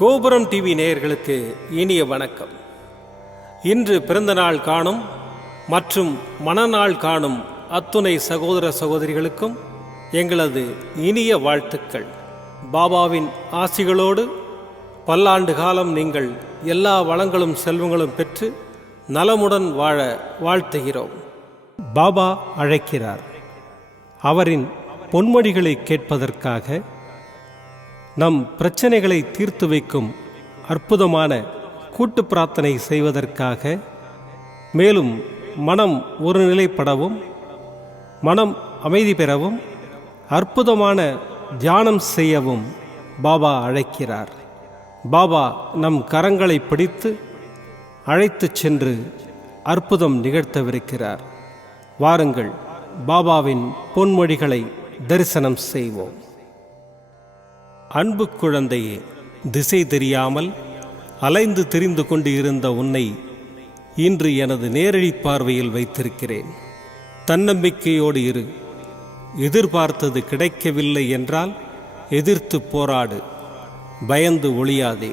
கோபுரம் டிவி நேயர்களுக்கு இனிய வணக்கம். இன்று பிறந்தநாள் காணும் மற்றும் மணநாள் காணும் அத்துணை சகோதர சகோதரிகளுக்கும் எங்களது இனிய வாழ்த்துக்கள். பாபாவின் ஆசிகளோடு பல்லாண்டு காலம் நீங்கள் எல்லா வளங்களும் செல்வங்களும் பெற்று நலமுடன் வாழ வாழ்த்துகிறோம். பாபா அழைக்கிறார். அவரின் பொன்மொழிகளை கேட்பதற்காக, நம் பிரச்சனைகளை தீர்த்து வைக்கும் அற்புதமான கூட்டு பிரார்த்தனை செய்வதற்காக, மேலும் மனம் ஒருநிலைப்படவும் மனம் அமைதி பெறவும் அற்புதமான தியானம் செய்யவும் பாபா அழைக்கிறார். பாபா நம் கரங்களை பிடித்து அழைத்துச் சென்று அற்புதம் நிகழ்த்தவிருக்கிறார். வாருங்கள், பாபாவின் பொன்மொழிகளை தரிசனம் செய்வோம். அன்பு குழந்தையே, திசை தெரியாமல் அலைந்து திரிந்து கொண்டு இருந்த உன்னை இன்று எனது நேரடி பார்வையில் வைத்திருக்கிறேன். தன்னம்பிக்கையோடு இரு. எதிர்பார்த்தது கிடைக்கவில்லை என்றால் எதிர்த்து போராடு. பயந்து ஒளியாதே.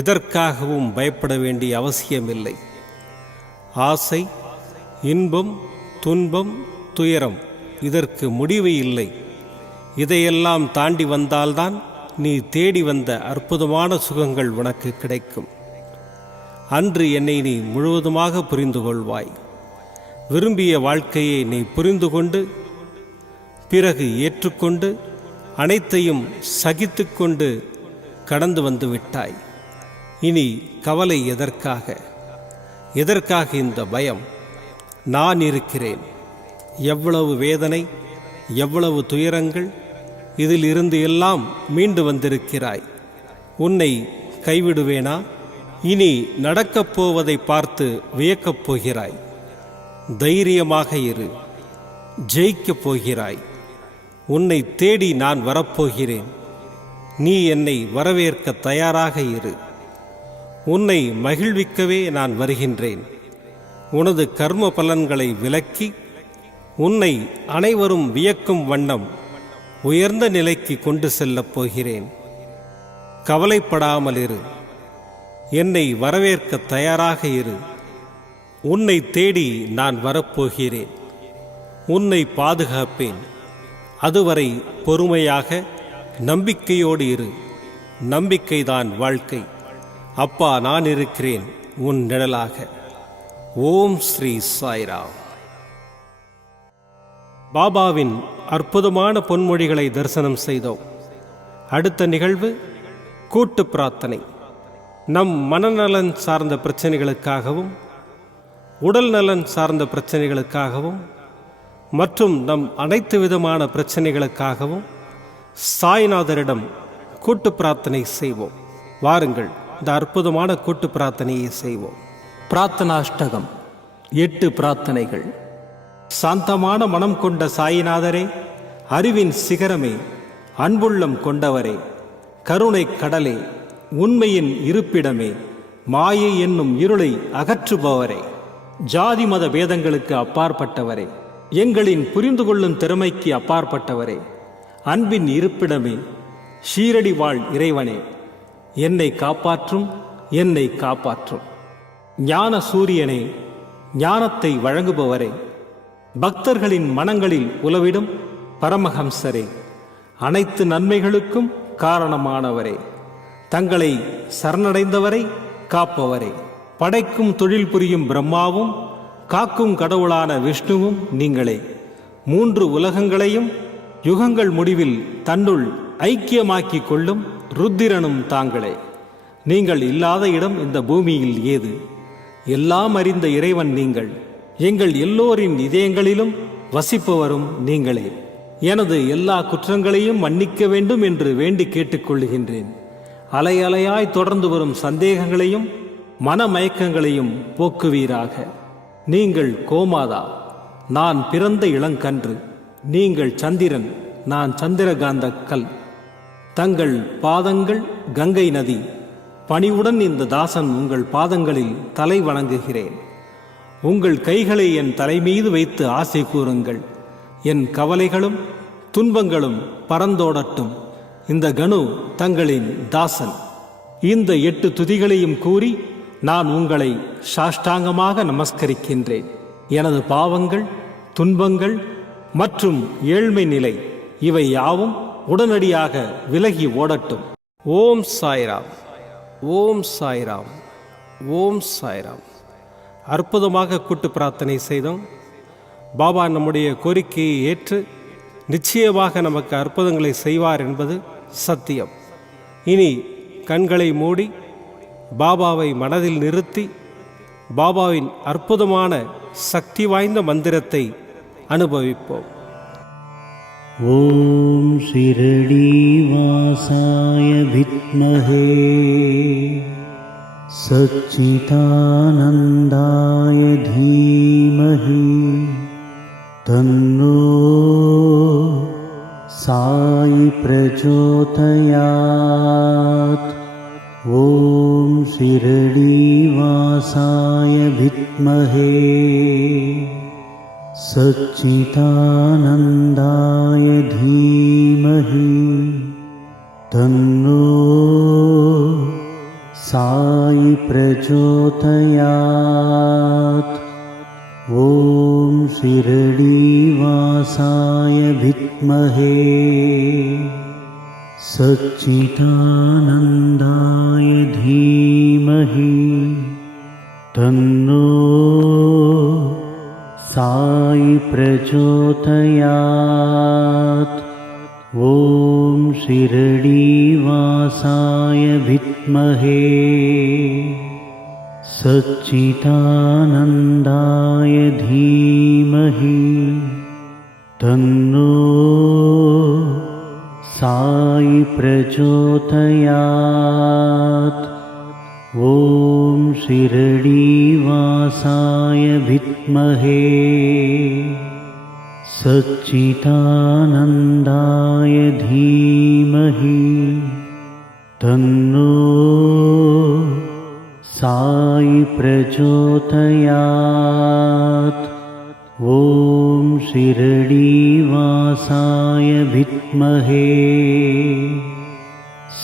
எதற்காகவும் பயப்பட வேண்டிய அவசியமில்லை. ஆசை, இன்பம், துன்பம், துயரம் இதற்கு முடிவு இல்லை. இதையெல்லாம் தாண்டி வந்தால்தான் நீ தேடி வந்த அற்புதமான சுகங்கள் உனக்கு கிடைக்கும். அன்று என்னை நீ முழுவதுமாக புரிந்து கொள்வாய். விரும்பிய வாழ்க்கையை நீ புரிந்து கொண்டு, பிறகு ஏற்றுக்கொண்டு, அனைத்தையும் சகித்து கொண்டு கடந்து வந்து விட்டாய். இனி கவலை எதற்காக? எதற்காக இந்த பயம்? நான் இருக்கிறேன். எவ்வளவு வேதனை, எவ்வளவு துயரங்கள், இதில் இருந்து எல்லாம் மீண்டு வந்திருக்கிறாய். உன்னை கைவிடுவேனா? இனி நடக்கப் போவதை பார்த்து வியக்கப் போகிறாய். தைரியமாக இரு. ஜெயிக்கப் போகிறாய். உன்னை தேடி நான் வரப்போகிறேன். நீ என்னை வரவேற்க தயாராக இரு. உன்னை மகிழ்விக்கவே நான் வருகின்றேன். உனது கர்ம பலன்களை விலக்கி உன்னை அனைவரும் வியக்கும் வண்ணம் உயர்ந்த நிலைக்கு கொண்டு செல்லப் போகிறேன். கவலைப்படாமல் இரு. என்னை வரவேற்க தயாராக இரு. உன்னை தேடி நான் வரப்போகிறேன். உன்னை பாதுகாப்பேன். அதுவரை பொறுமையாக நம்பிக்கையோடு இரு. நம்பிக்கைதான் வாழ்க்கை. அப்பா, நான் இருக்கிறேன் உன் நிழலாக. ஓம் ஸ்ரீ சாய்ராம். பாபாவின் அற்புதமான பொன்மொழிகளை தரிசனம் செய்தோம். அடுத்த நிகழ்வு கூட்டு பிரார்த்தனை. நம் மனநலன் சார்ந்த பிரச்சனைகளுக்காகவும், உடல் நலன் சார்ந்த பிரச்சனைகளுக்காகவும் மற்றும் நம் அனைத்து விதமான பிரச்சனைகளுக்காகவும் சாய்நாதரிடம் கூட்டு பிரார்த்தனை செய்வோம். வாருங்கள், இந்த அற்புதமான கூட்டு பிரார்த்தனையை செய்வோம். பிரார்த்தனாஷ்டகம். 8 பிரார்த்தனைகள். சாந்தமான மனம் கொண்ட சாயிநாதரே, அறிவின் சிகரமே, அன்புள்ளம் கொண்டவரே, கருணை கடலே, உண்மையின் இருப்பிடமே, மாயை என்னும் இருளை அகற்றுபவரே, ஜாதி மத பேதங்களுக்கு அப்பாற்பட்டவரே, எங்களின் புரிந்து கொள்ளும் திறமைக்கு அப்பாற்பட்டவரே, அன்பின் இருப்பிடமே, ஷீரடி வாழ் இறைவனே, என்னை காப்பாற்றும், என்னை காப்பாற்றும். ஞான சூரியனே, ஞானத்தை வழங்குபவரே, பக்தர்களின் மனங்களில் உலவிடும் பரமஹம்சரே, அனைத்து நன்மைகளுக்கும் காரணமானவரே, தங்களை சரணடைந்தவரை காப்பவரே, படைக்கும் தொழில் புரியும் பிரம்மாவும் காக்கும் கடவுளான விஷ்ணுவும் நீங்களே. 3 உலகங்களையும் யுகங்கள் முடிவில் தன்னுள் ஐக்கியமாக்கிக் கொள்ளும் ருத்திரனும் தாங்களே. நீங்கள் இல்லாத இடம் இந்த பூமியில் ஏது? எல்லாம் அறிந்த இறைவன் நீங்கள். எங்கள் எல்லோரின் இதயங்களிலும் வசிப்பவரும் நீங்களே. எனது எல்லா குற்றங்களையும் மன்னிக்க வேண்டும் என்று வேண்டி கேட்டுக்கொள்கின்றேன். அலை அலையாய் தொடர்ந்து வரும் சந்தேகங்களையும் மனமயக்கங்களையும் போக்குவீராக. நீங்கள் கோமாதா, நான் பிறந்த இளங்கன்று. நீங்கள் சந்திரன், நான் சந்திரகாந்த கல். தங்கள் பாதங்கள் கங்கை நதி. பணிவுடன் இந்த தாசன் உங்கள் பாதங்களில் தலை வணங்குகிறேன். உங்கள் கைகளை என் தலைமீது வைத்து ஆசை கூறுங்கள். என் கவலைகளும் துன்பங்களும் பறந்தோடட்டும். இந்த கணு தங்களின் தாசன். இந்த 8 துதிகளையும் கூறி நான் உங்களை சாஷ்டாங்கமாக நமஸ்கரிக்கின்றேன். எனது பாவங்கள், துன்பங்கள் மற்றும் ஏழ்மை நிலை இவை யாவும் உடனடியாக விலகி ஓடட்டும். ஓம் சாய்ராம், ஓம் சாய்ராம், ஓம் சாய்ராம். அற்புதமாக கூட்டு பிரார்த்தனை செய்தோம். பாபா நம்முடைய கோரிக்கையை ஏற்று நிச்சயமாக நமக்கு அற்புதங்களை செய்வார் என்பது சத்தியம். இனி கண்களை மூடி பாபாவை மனதில் நிறுத்தி பாபாவின் அற்புதமான சக்தி வாய்ந்த மந்திரத்தை அனுபவிப்போம். ஓம் ஷிரடி வாசாய வித்மஹே சச்சிதானந்தாய தீமஹி தன்னோ சாயி பிரச்சோதயாத். ஓம் ஷிரடி வாசாய வித்மஹே சச்சிதானந்தாய தீமஹி தன்னோ சாயி பிரச்சோதயாத். ஓம் ஷிரடி வாசாய வித்மஹே சச்சிதானந்தாய தீமஹி தன்னோ சாயி பிரச்சோதயாத். ஓம் ஷிரடி வாசாய வித்மஹே சச்சிதானந்தாய தீமஹி தன்னோ சாயி பிரச்சோதயாத். ஓம் ஷிரடி வாசாய வித்மஹே சச்சிதானந்தாய தீமஹி தன்னோ சாயி பிரச்சோதயாத். ஓம் ஷிரடி வாசாய வித்மஹே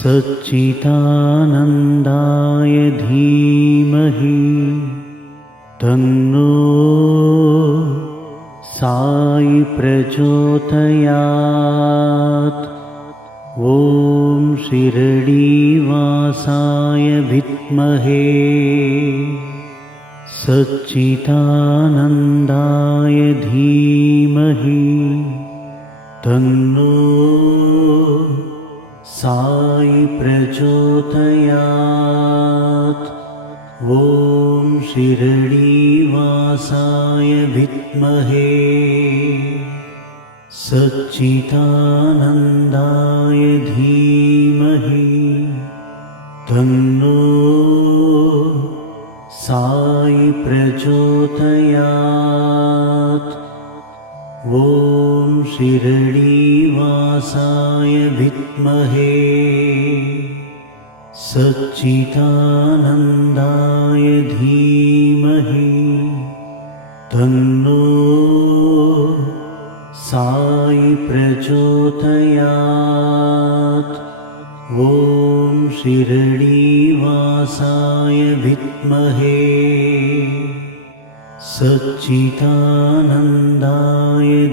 சச்சிதானந்தாய தீமஹி தன்னோ சாயி பிரச்சோதயாத். ஓம் ஷிரடி வாசாய வித்மஹே சச்சிதானந்தாய தீமஹி தன்னோ சாயி பிரச்சோதயாத். ஓம் ஷிரடி வாசாய வித்மஹே சச்சிதானந்தாய தீமஹி தன்னோ சாயி பிரச்சோதயாத். ஓம் ஷிரடி வாசாய வித்மஹே சச்சிதானந்தாய தீமஹி தன்னோ சாயி பிரச்சோதயாத். ஓம் ஷிரடி வாசாய வித்மஹே சச்சிதானந்தாய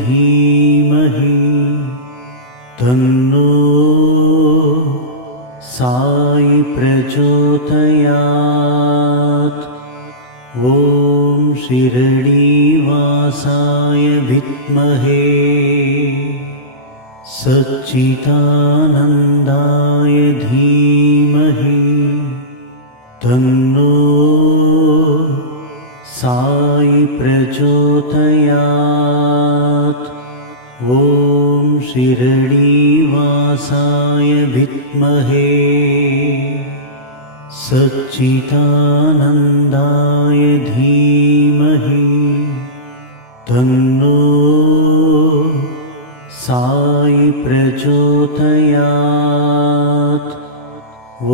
தீமஹி தன்னோ சாயி பிரச்சோதயாத். ஓம் ஷிரடி வாசாய வித்மஹே சச்சிதானந்தாய தீமஹி தன்னோ சாயி பிரச்சோதயாத். ஓம் ஷிரடி வாசாய வித்மஹே சச்சிதானந்தாய தீமஹி தன்னோ சாயி பிரச்சோதயாத்.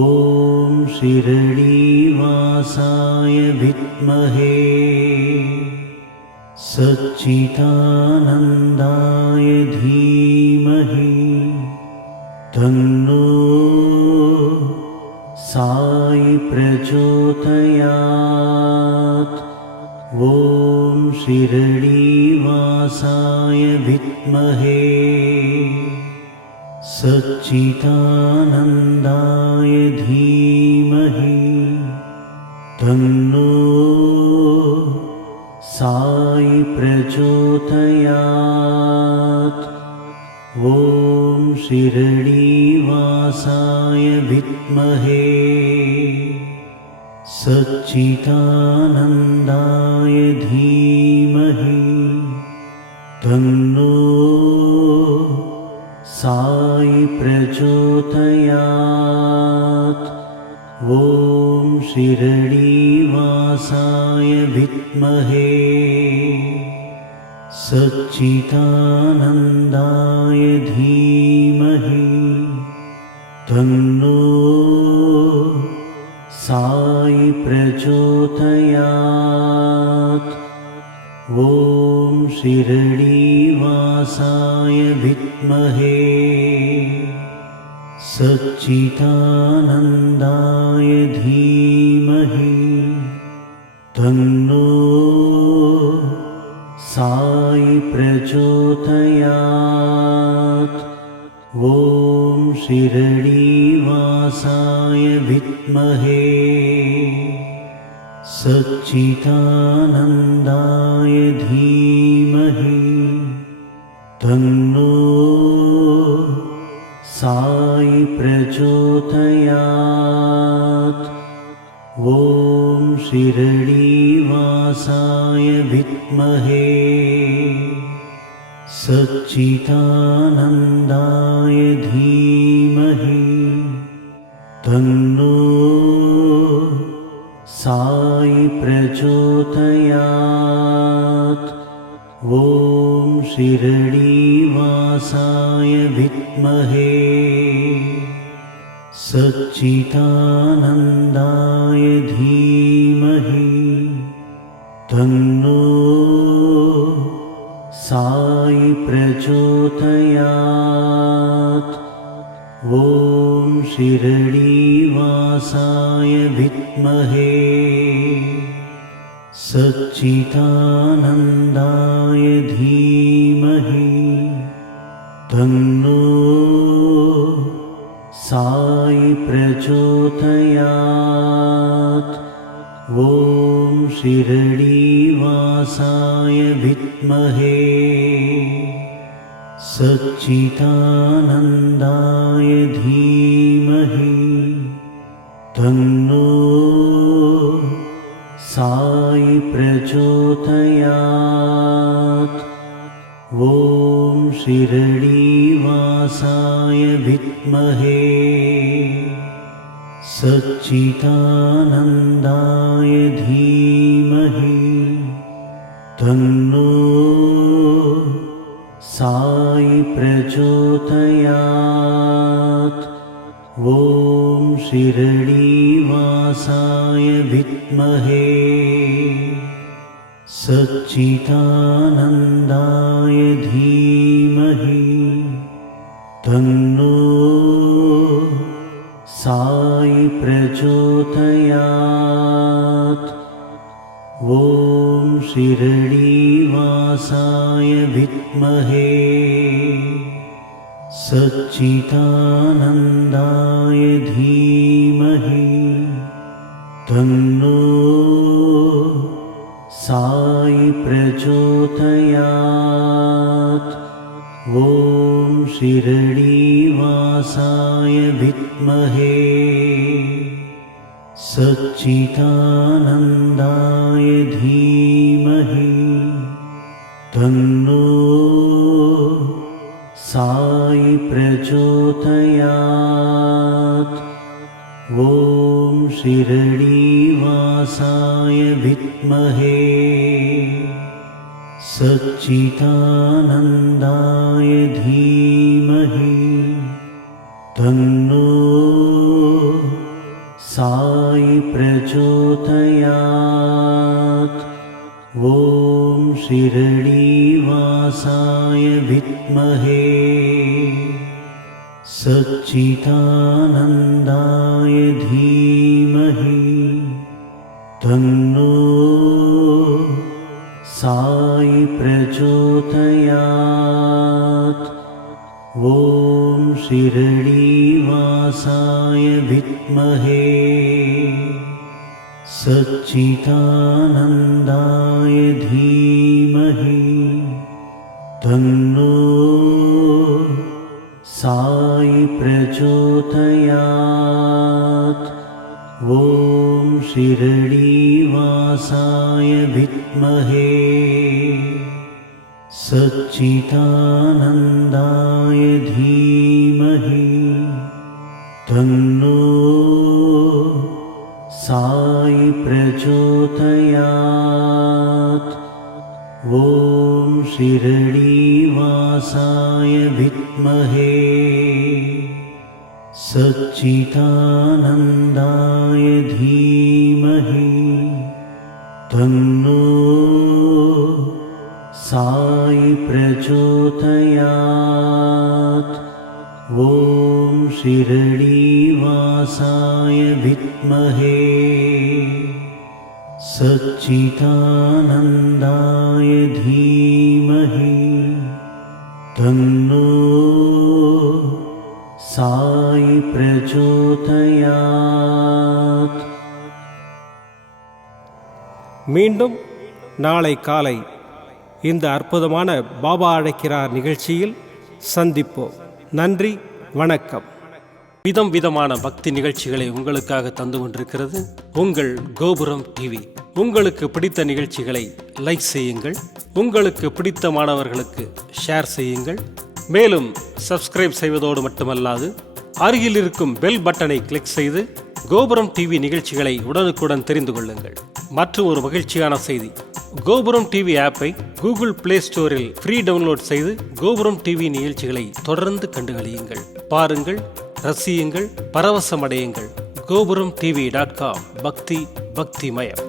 ஓம் ஷிரடி வாசாய வித்மஹே சச்சிதானந்தாய தீமஹி தன்னோ साई प्रचोदयात्। ॐ शिरडीवासाय विद्महे सच्चिदानन्दाय धीमहि तन्नो साई प्रचोदयात्। ॐ शिरडीवासाय विद्महे सच्चिदानन्दाय धीमहि तन्नो साई प्रचोदयात्। ॐ शिरडीवासाय विद्महे सच्चिदानन्दाय धीमहि तन्नो साई प्रचोदयात्। ॐ शिरडीवासाय विद्महे सच्चिदानन्दाय धीमहि तन्नो साई प्रचोदयात्। ॐ शिरडीवासाय विद्महे सच्चिदानन्दाय धीमहि तन्नो साई प्रचोदयात्। ॐ शिरडीवासाय विद्महे सच्चिदानन्दाय धीमहि तन्नो साई प्रचोदयात्। ॐ शिरडीवासाय विद्महे सच्चिदानन्दाय धीमहि तन्नो साई प्रचोदयात्। ॐ शिरडीवासाय विद्महे सच्चिदानन्दाय धीमहि तन्नो साई प्रचोदयात्। ॐ शिरडीवासाय विद्महे सच्चिदानन्दाय धीमहि तन्नो साई प्रचोदयात्। ॐ शिरडीवासाय विद्महे सच्चिदानन्दाय धीमहि तन्नो साई प्रचोदयात्। ॐ शिरडीवासाय विद्महे सच्चिदानन्दाय धीमहि तन्नो साई प्रचोदयात्। ॐ शिरडीवासाय विद्महे सच्चिदानन्दाय धीमहि तन्नो साई प्रचोदयात्। ॐ शिरडीवासाय विद्महे सच्चिदानन्दाय धीमहि तन्नो साई प्रचोदयात्। ॐ शिरडीवासाय विद्महे सच्चिदानन्दाय धीमहि तन्नो साई प्रचोदयात्। ॐ शिरडीवासाय विद्महे सच्चिदानन्दाय धीमहि तन्नो साई प्रचोदयात्। ॐ शिरडीवासाय विद्महे सच्चिदानन्दाय धीमहि तन्नो साई प्रचोदयात्। ॐ शिरडीवासाय विद्महे सच्चिदानन्दाय धीमहि तन्नो साई प्रचोदयात्। ॐ शिरडीवासाय विद्महे सच्चिदानन्दाय धीमहि तन्नो साई प्रचोदयात्। ॐ शिरडीवासाय विद्महे सच्चिदानन्दाय धीमहि तन्नो साई प्रचोदयात्। மீண்டும் நாளை காலை இந்த அற்புதமான பாபா அழைக்கிறார் நிகழ்ச்சியில் சந்திப்போம். நன்றி, வணக்கம். விதம் விதமான பக்தி நிகழ்ச்சிகளை உங்களுக்காக தந்து கொண்டிருக்கிறது உங்கள் கோபுரம் டிவி. உங்களுக்கு பிடித்த நிகழ்ச்சிகளை லைக் செய்யுங்கள், உங்களுக்கு பிடித்த மாணவர்களுக்கு ஷேர் செய்யுங்கள். மேலும் சப்ஸ்கிரைப் செய்வதோடு மட்டுமல்லாது அருகில் இருக்கும் பெல் பட்டனை கிளிக் செய்து கோபுரம் டிவி நிகழ்ச்சிகளை உடனுக்குடன் தெரிந்து கொள்ளுங்கள். மற்றும் ஒரு மகிழ்ச்சியான செய்தி, கோபுரம் டிவி ஆப்பை கூகுள் பிளே ஸ்டோரில் ஃப்ரீ டவுன்லோட் செய்து கோபுரம் டிவி நிகழ்ச்சிகளை தொடர்ந்து கண்டுகளியுங்கள், பாருங்கள், ரசியுங்கள், பரவசமடையுங்கள். gopuramtv.com பக்தி பக்திமயம்.